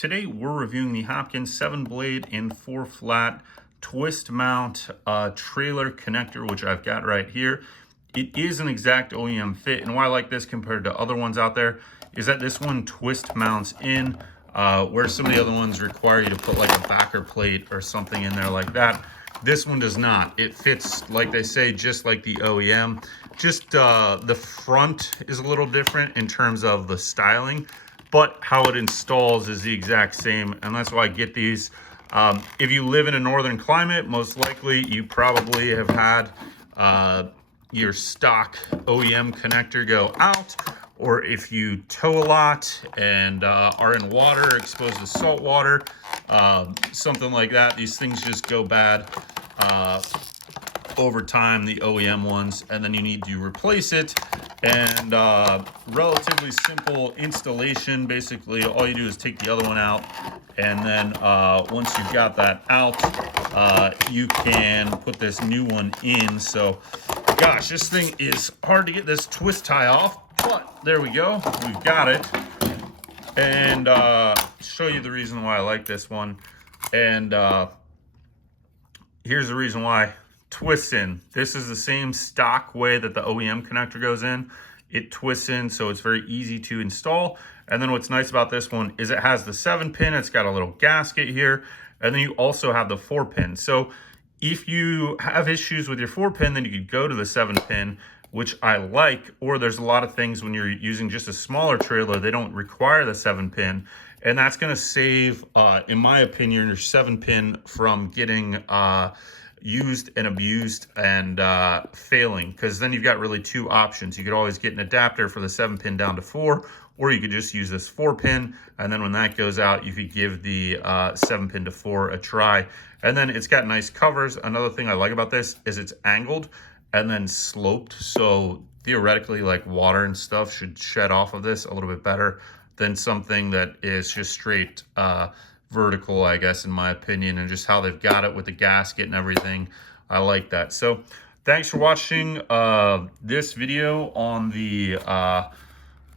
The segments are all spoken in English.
Today we're reviewing the Hopkins 7-blade and 4-flat twist mount trailer connector, which I've got right here. It is an exact OEM fit, and why I like this compared to other ones out there is that this one twist mounts in, where some of the other ones require you to put like a backer plate or something in there like that. This one does not. It fits, like they say, just like the OEM. Just the front is a little different in terms of the styling, but how it installs is the exact same, and that's why I get these. If you live in a northern climate, most likely you probably have had your stock OEM connector go out, or if you tow a lot and are in water, exposed to salt water, something like that, these things just go bad over time, the OEM ones, and then you need to replace it. And relatively simple installation. Basically, all you do is take the other one out, and then once you've got that out, you can put this new one in. So, gosh, this thing is hard to get this twist tie off, but there we go. We've got it. And show you the reason why I like this one. And here's the reason why. Twists in. This is the same stock way that the OEM connector goes in. It twists in, so it's very easy to install. And then what's nice about this one is it has the 7-pin. It's got a little gasket here, and then you also have the 4-pin. So if you have issues with your 4-pin, then you could go to the 7-pin, which I like. Or there's a lot of things when you're using just a smaller trailer, they don't require the 7-pin, and that's going to save, in my opinion, your 7-pin from getting used and abused and failing, because then you've got really two options. You could always get an adapter for the 7-pin down to 4, or you could just use this 4-pin, and then when that goes out, you could give the 7-pin to 4 a try. And then it's got nice covers. Another thing I like about this is it's angled and then sloped, so theoretically, like, water and stuff should shed off of this a little bit better than something that is just straight vertical, I guess, in my opinion. And just how they've got it with the gasket and everything, I like that. So thanks for watching this video on the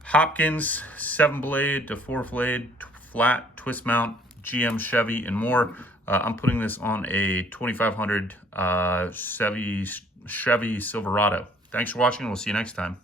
Hopkins 7-blade to 4-blade flat twist mount GM Chevy and more. I'm putting this on a 2500 Chevy Silverado. Thanks for watching, and we'll see you next time.